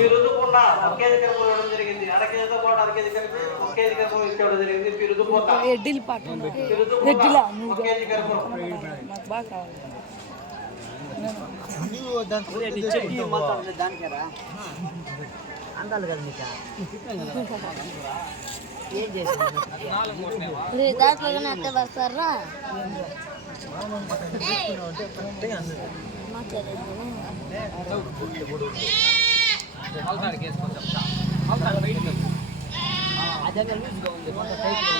ఈ రుజుకున్న 1 కేజీ కరుపు ఇవ్వడం జరిగింది. అర కేజీతో పాటు 1 కేజీ కరుపు 1 కేజీ కరుపు ఇవ్వడం జరిగింది. ఈ రుజుపోత 1 కేజీ కరుపు అందాలి కదా మీకు ఏం చేసి దాంట్లోనే అట్టే వస్తారా అదే లూజ్గా ఉంది కొంత టైట్గా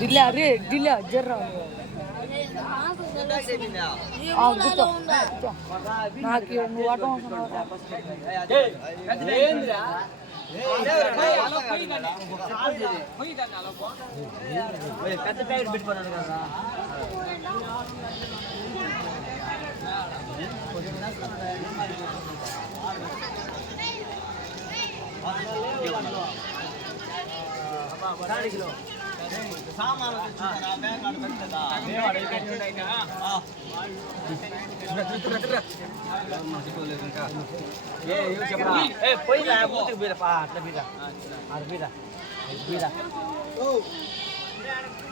దిల్లా రే దిల్లా జర్రా నాకు నువ్వు ఆటో పెద్ద ప్యాకెట్ పెట్టుకున్నాను కదా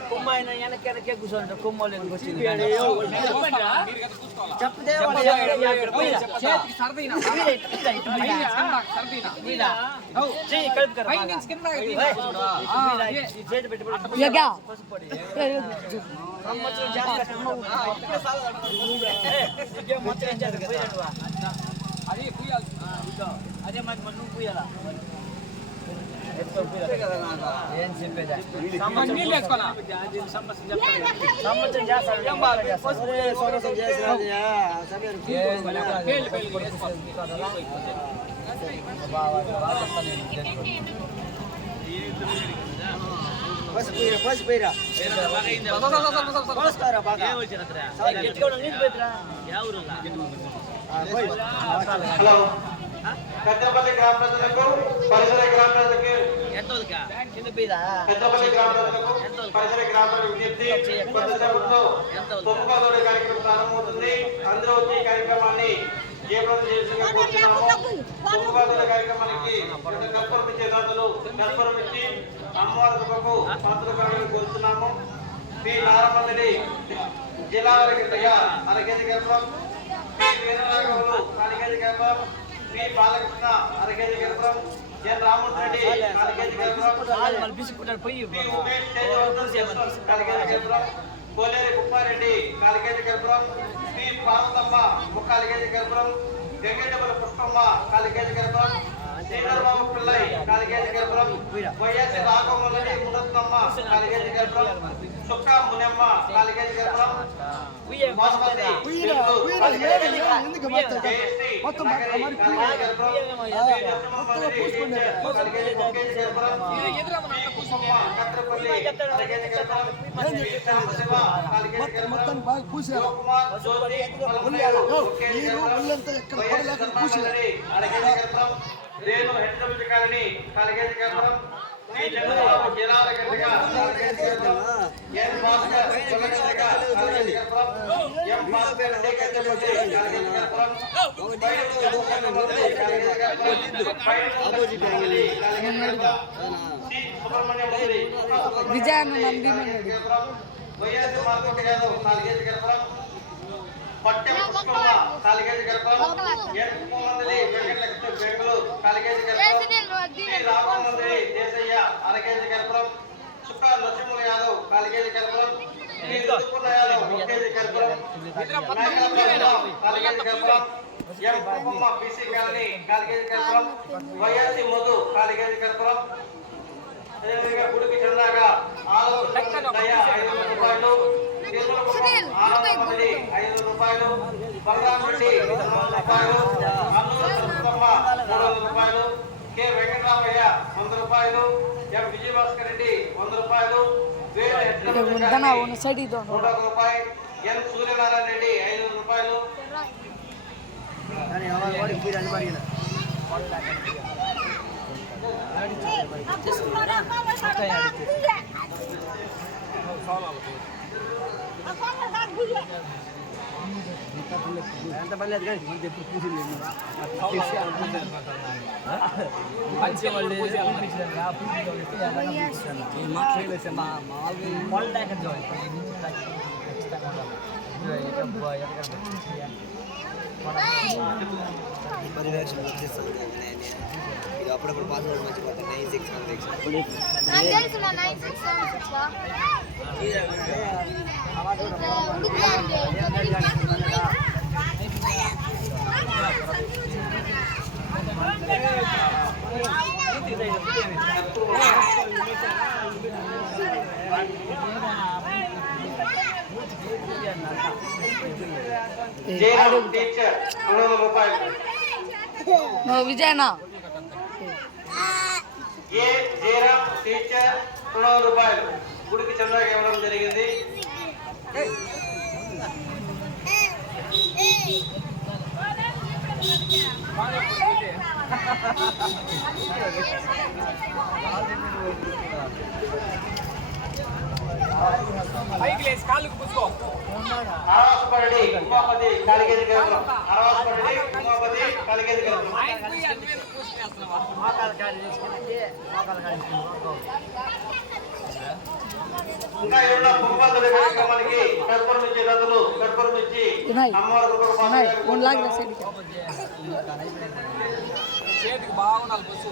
కొమ్మ అయినా వెనక్కే కూర్చోండి కొమ్మ అదే మరి నువ్వు పూయాలా ఏం చెప్పేదా హలో పెద్దపల్లి గ్రామ ప్రజలకు పరిసర గ్రామ ప్రజలకి పెద్దపల్లి గ్రామ ప్రజలకు పరిసర గ్రామ ప్రజలకు విజ్ఞప్తి కొత్తసేపట్లో తొమ్మిదోడి కార్యక్రమం ప్రారంభమవుతుంది. అందరూ వచ్చి ఈ కార్యక్రమాన్ని జయప్రదం చేసేందుకు కోరుతున్నాము. తొమ్మిదోడి కార్యక్రమానికి కర్పూరం ఇచ్చే దాతలు కర్పూరం ఇచ్చి అమ్మవారి కృపకు పాత్రలు కావాలని కోరుతున్నాము. పి నారమల్లి జిల్లా అర కేజీ కర్పూరం, పి వీరరాఘవులు 4 కేజీ కర్పూరం, పి బాలకృష్ణ 1 కేజీ కర్పూరం, ఎన్ రామూర్తి రెడ్డి 4 కేజీ కర్పూరం, పి ఉమేష్ తేజవర్ధన్ 4 కేజీ కర్పూరం, కోలేరి కుప్పారెడ్డి 4 కేజీ కర్పూరం, పి పార్వతమ్మ 4 కేజీ కర్పూరం, వెంకటపల్లి పుష్పమ్మ 4 కేజీ కర్పూరం, శ్రీధర్బాబు పిల్లై 4 కేజీ కర్పూరం, వైఎస్ రాఘవమల్లి మునత్తమ్మ 4 కేజీ కర్పూరం, చుక్కా మునమ్మ 4 కేజీ కర్పూరం, మొత్తం బాగా పూసారు రేణు హెచ్చరిక కాలని 4 కేజీ కర్పూరం, వైఎస్ మార్కెట్ యాదవ్ 4 కేజీ కర్పూరం, పట్టె పుష్పమ్మ 4 కేజీ కర్పూరం, ఎన్ కుమందలి వెంకటలక్ష్మి బెంగళూరు 4 కేజీ కర్పూరం, శ్రీ రామమందిరి దేశయ్య 1 కేజీ కర్పూరం, చుక్కా నరసింహ యాదవ్ 4 కేజీ కర్పూరం, శ్రీ రుతుకున్న యాదవ్ 1 కేజీ కర్పూరం, 4 కేజీ కర్పూరం, ఎం కుమ్మమ్మ బీసీ కాలనీ 4 కేజీ కర్పూరం, వైఎస్సి మధు 4 కేజీ కర్పూరం, అదేవిధంగా గుడికి చందాగా 500 రూపాయలు, ఆనందమల్లి 500 రూపాయలు, బలరామరెడ్డి 200 రూపాయలు, అన్నూరు సరస్వతమ్మ 300 రూపాయలు, కె వెంకటరామయ్య 100 రూపాయలు, ఎం విజయభాస్కర్ రెడ్డి 100 రూపాయలు, దనా ఉన్న సైడ్ ఇదో 101 రూపాయి. ఎన్ సూర్యనారాయణ రెడ్డి 500 రూపాయలు. ఎంత పర్లేదు కానీ మనకి ఎప్పుడు పూజలు పరివేక్షణ వచ్చేస్తుంది ఇది అప్పుడప్పుడు పాస్వర్డ్ మర్చిపోతాను 96 జయరామ్ టీచర్ 200 రూపాయలు. విజయనా ఏ జయరామ్ టీచర్ 200 రూపాయలు. గుడికి చంద్రకి ఇవ్వడం జరిగింది. అరవస్పరడి ఉమాపతి కాలిగేది కేంద్రం. అరవస్పరడి ఉమాపతి కాలిగేది కేంద్రం. ఇంకా ఏమన్నా కుంభాదుల కార్యక్రమానికి కర్పూరం ఇచ్చే రథులు కర్పూరం ఇచ్చి అమ్మవారి చేతికి బాగుండాలి బస్సు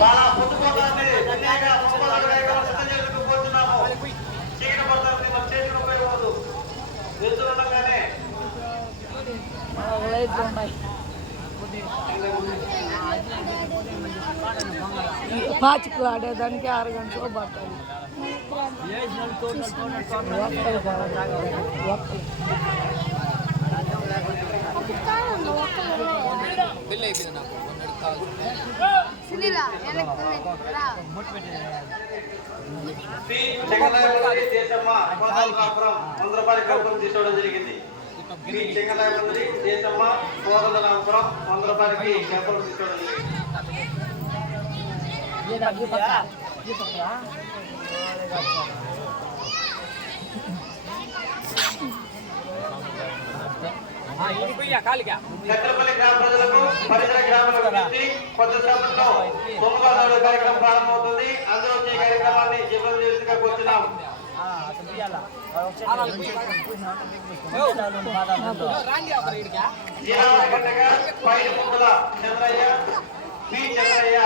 చాలా పొద్దుపోతుంది. ధన్యంగా కుంభాదుల కార్యక్రమం సిద్ధం చేసుకుంటూ పోతున్నాము. చీకటి పడుతుంది. మన చేతికి ఉపయోగపడదు. వెళ్తుండగానే పాచికలు ఆడేదానికి 6 గంటలు పట్టాలి. శ్రీ చెంగలాయమందరి దేశమ్మ కోదండరాపురం 100 రూపాయల కర్పూరం తీసుకోవడం జరిగింది. శ్రీ చెంగలాయమందరి దేశమ్మ కోదండరాపురం 100 రూపాయలకి కర్పూరం తీసుకోవడం జరిగింది. చక్రపల్లి గ్రామ ప్రజలకు పరిసర గ్రామాలకు వచ్చి కొత్త సమయంలో సోమవారం కార్యక్రమం ప్రారంభమవుతుంది. అందరూ వచ్చే కార్యక్రమాన్ని జీవనం చేసిగా కూర్చున్నాం. జీరావరగడ్డగా పైన ముక్కల చంద్రయ్య పి చంద్రయ్య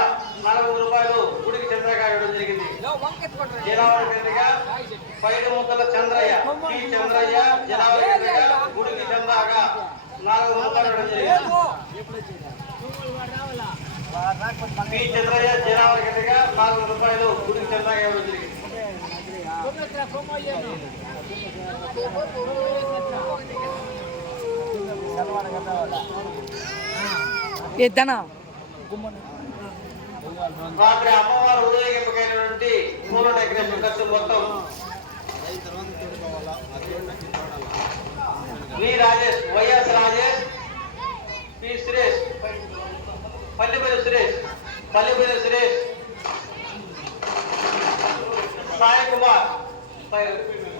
400 రూపాయలు గుడికి చంద్రగా ఇవ్వడం జరిగింది. జీరావరగడ్డగా పైన ముక్కల చంద్రయ్య పి చంద్రయ్య జీరావరగడ్డగా గుడికి చంద్రగా 400 రూపాయలు ఇవ్వడం జరిగింది. పి చంద్రయ్య జీరావరగడ్డగా 400 రూపాయలు గుడికి చంద్రగా ఇవ్వడం జరిగింది. ఎద్దనా రాత్రి అమ్మవారు ఉదయగిరికైనటువంటి పూల డెకరేషన్ ఖర్చు మొత్తం V Rajesh YS Rajesh P Suresh Pallipalli Suresh Sai Kumar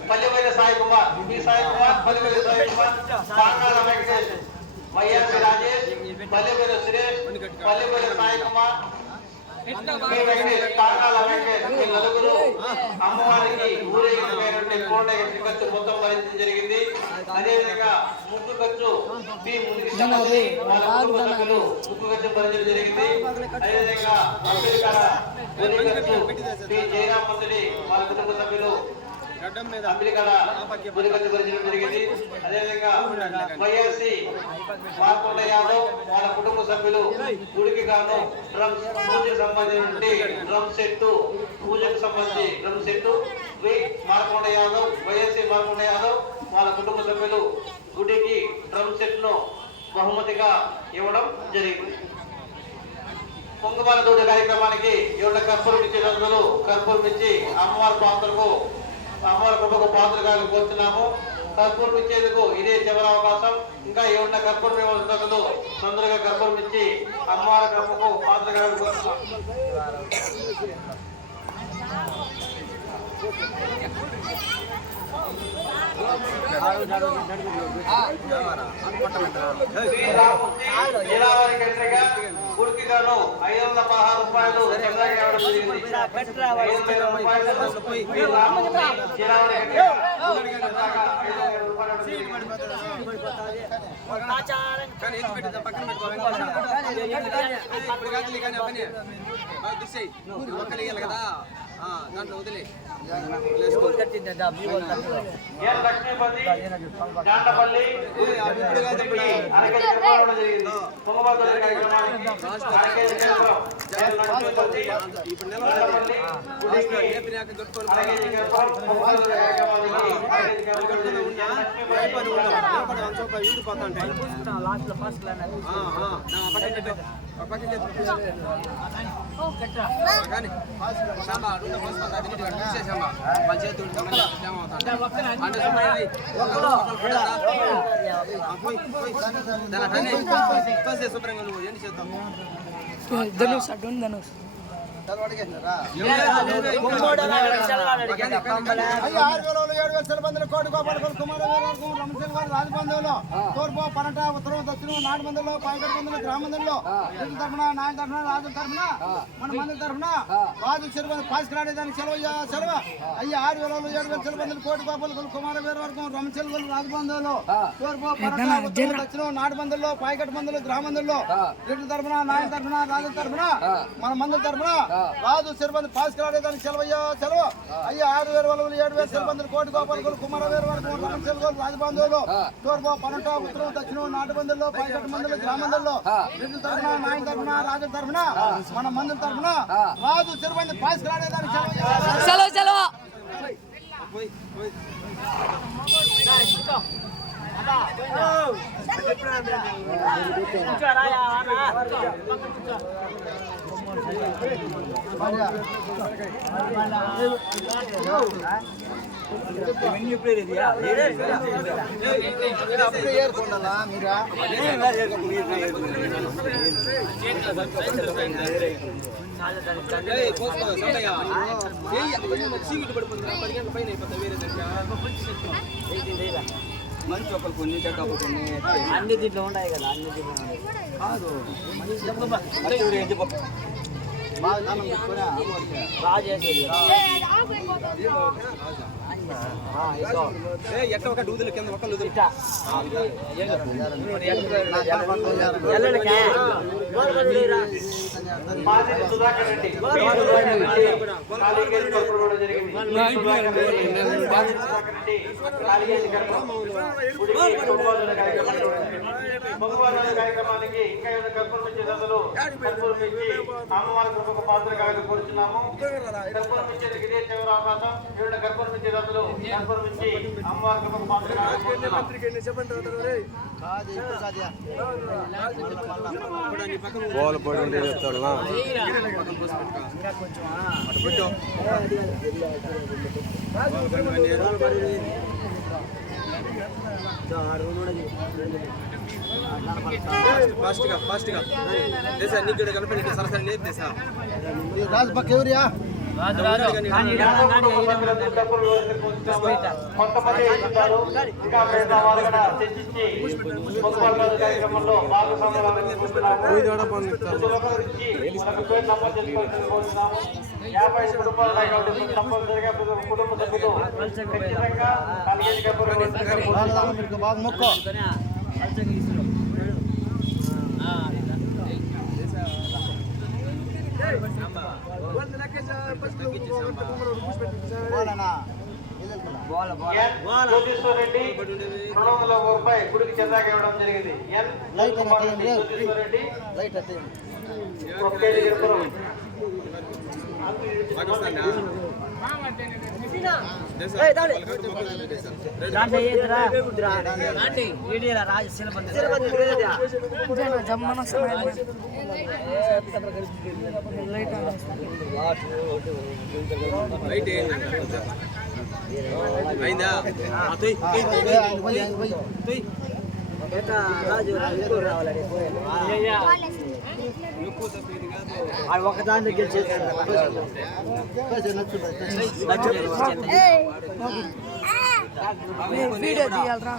Pallipalli Sai Kumar P Sai Kumar Pallipalli Sai Kumar Pangala Venkatesh YS Rajesh Pallipalli Suresh Pallipalli Sai Kumar నలుగురు అమ్మవారికి ఊరేగింపు కోట ఖర్చు మొత్తం భరించడం జరిగింది. అదేవిధంగా ముగ్గు ఖర్చు పి మునిగిరి వాళ్ళ కుటుంబ సభ్యులు ముగ్గు ఖర్చు భరించడం జరిగింది. అదేవిధంగా ఖర్చు పి జయరామ్ మంత్రి వాళ్ళ కుటుంబ సభ్యులు అంబిలికడ గుడి ఖర్చు భరించడం జరిగింది. అదేవిధంగా వైఎస్సి మార్కొండ యాదవ్ వాళ్ళ కుటుంబ సభ్యులు గుడికి గాను పూజకు సంబంధించి డ్రమ్ సెట్ వి మార్కొండ యాదవ్, వైఎస్సీ మార్కొండ యాదవ్ వాళ్ళ కుటుంబ సభ్యులు గుడికి డ్రమ్ సెట్ ను బహుమతిగా ఇవ్వడం జరిగింది. పొంగబాల దూడ కార్యక్రమానికి ఎవరి కర్పూరం ఇచ్చే రోజులు కర్పూరం ఇచ్చి అమ్మవారి పాత్రకు అమ్మవారి కృపకు పాత్రగా కోరుతున్నాము. కర్పూరం ఇచ్చేందుకు ఇదే చివరి అవకాశం. ఇంకా ఏమన్నా కర్పూరం ఇవ్వాల్సిన రోజులు తొందరగా కర్పూరం ఇచ్చి అమ్మవారి కృపకు పాత్రగా కోరుతున్నాము. గుడికి గాను 516 రూపాయలు కదా దాంట్లో వదిలే లక్ష్మీపతి జాండపల్లి ధనుష్ అడ్డు ధనుష్ తూర్పు పనట ఉత్తరం దక్షిణం నాడు మందుల్లో పాయకడ మందులు గ్రామంలో తరఫున నాయన తరఫున రాజు తరఫున మన మందుల తరఫున రాజు చెరువు పాసుకురాడేదానికి సెలవు అయ్యి 6,000 7,000 సెలబందులు కోటి గోపాల కుమార వీర వర్గం రమచెల్వలు రాజబంధువులు తూర్పు పనట ఉత్తరం దక్షిణం నాడు మందుల్లో పాయకడ మందులు గ్రామంలో రెడ్డి తరఫున నాయన తరఫున రాజు తరఫున మన మందుల తరఫున రాజు సిరిబంది పాసుకురాడేదానికి సెలవు అయ్యి 6,000 7,000 సెలబందులు కోటి గోపాల కుమార వీర వర్గం రమచెల్వలు రాజబంధువులు తూర్పు పనట ఉత్తరం దక్షిణం నాటు మందుల్లో పాయకడ మందులు గ్రామంలో రెడ్డి తరఫున నాయన తరఫున రాజు తరఫున మన మందుల తరఫున రాజు సిరిబంది పాసుకురాడేదానికి సెలవు మంచి ఒకరు కొన్ని చెక్క కొన్ని అన్ని దీంట్లో ఉంటాయి కదా అన్ని దీంట్లో ఎక్కడ ఒక డూదులు కింద ఒక సుధాకర్ రెడ్డి కార్యక్రమానికి ఇంకా ఏమైనా కర్పూరం ఇచ్చే దశలు కర్పూరం ఇచ్చి అమ్మవారి కృపకు పాత్రగా కోరుతున్నాము. కర్పూరం ఇచ్చేందుకు ఇదే చివరి అవకాశం. ఏమైనా కర్పూరం ఇచ్చే దశలు కర్పూరం ఇచ్చి అమ్మవారి కృపకు పాత్రగా కోరుతున్నాము. రాజు పక్క ఎవరియా కొంతమంది ఇంకా కార్యక్రమంలో భాగస్వామ్యాలను 50 కుటుంబాలు కాబట్టి తప్పనిసరిగా కుటుంబ సభ్యులు ఖచ్చితంగా బాగా మొక్కో జ్యోతిశ్వరరెడ్డి 200 రూపాయలు గుడికి చందాక ఇవ్వడం జరిగింది. జ్యోతిశ్వరరెడ్డి జమ్మన లైట్ అయిందా రాజు రావాలని ఒకదాన్ని వీడియో తీయాలరా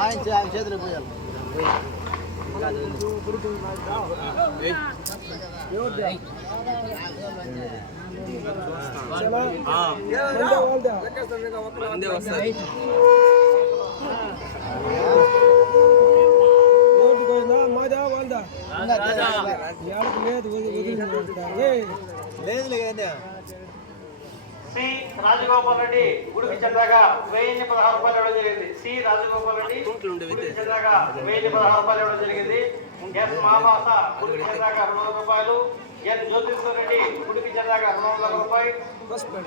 ఆయన చేతులు పోయాలి సి రాజగోపాల్ రెడ్డి గుడికి చెందాగా 1016 రూపాయలు ఇవ్వడం జరిగింది. సి రాజగోపాల్ రెడ్డి గుడికి చెందాగా 1016 రూపాయలు ఇవ్వడం జరిగింది. ఎస్ మాబాస గుడికి చెందాగా 200 రూపాయలు. ఎన్ జ్యోతిష్వర్ రెడ్డి గుడికి చెందాగా 200 రూపాయలు.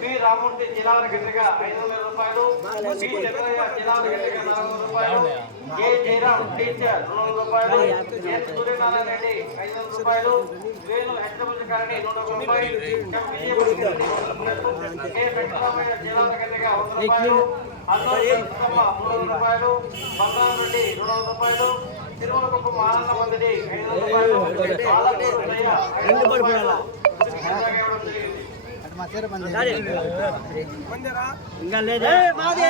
పి రామూర్తి జిల్లాల గంటగా 500 రూపాయలు. పి చంద్రయ్య జిల్లాల గంటగా 400 రూపాయలు. ఏ జయరాం టీచర్ 200 రూపాయలు. ఎన్ సూర్యనారాయణ రెడ్డి 500 రూపాయలు. వేణు హెచ్చబుల్ కారణి 100 రూపాయలు. కే వెంకటరామయ్య జిల్లాల గంటగా 100 రూపాయలు. అల్లూరి కృష్ణమ్మ 300 రూపాయలు. బంగారు రెడ్డి 200 రూపాయలు. తిరుమలకుప్ప మానన్న మందిని 500 రూపాయలు. ఇంకా లేదు మాదే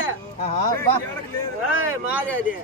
మాదే అది